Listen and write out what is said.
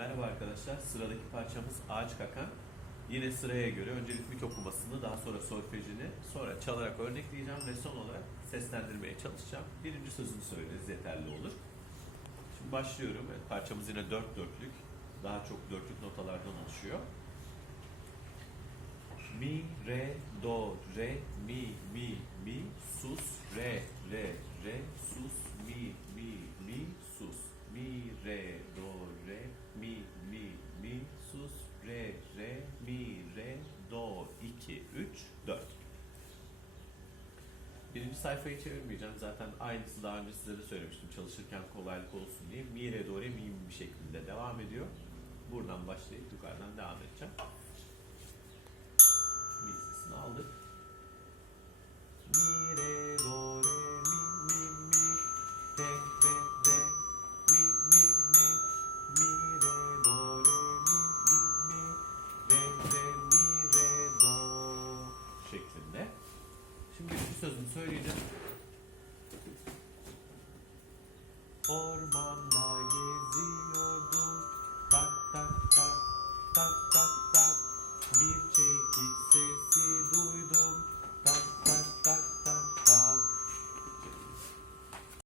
Merhaba arkadaşlar. Sıradaki parçamız Ağaç Kakan. Yine sıraya göre önce ritmik okumasını, daha sonra solfejini, sonra çalarak örnekleyeceğim ve son olarak seslendirmeye çalışacağım. Birinci sözünü söyleriz yeterli olur. Şimdi başlıyorum. Evet, parçamız yine dört dörtlük. Daha çok dörtlük notalardan oluşuyor. Mi, re, do, re, mi, mi, mi, sus, re, re, re, 2, 3, 4. Birinci sayfayı çevirmeyeceğim. Zaten aynısı daha önce size de söylemiştim. Çalışırken kolaylık olsun diye. Mi, re, do, re, mi, mi şeklinde devam ediyor. Buradan başlayıp yukarıdan devam edeceğim. Mi aldık. Mi, sözünü söyleyeceğim. Ormanda geziyordum tak tak tak tak tak tak bir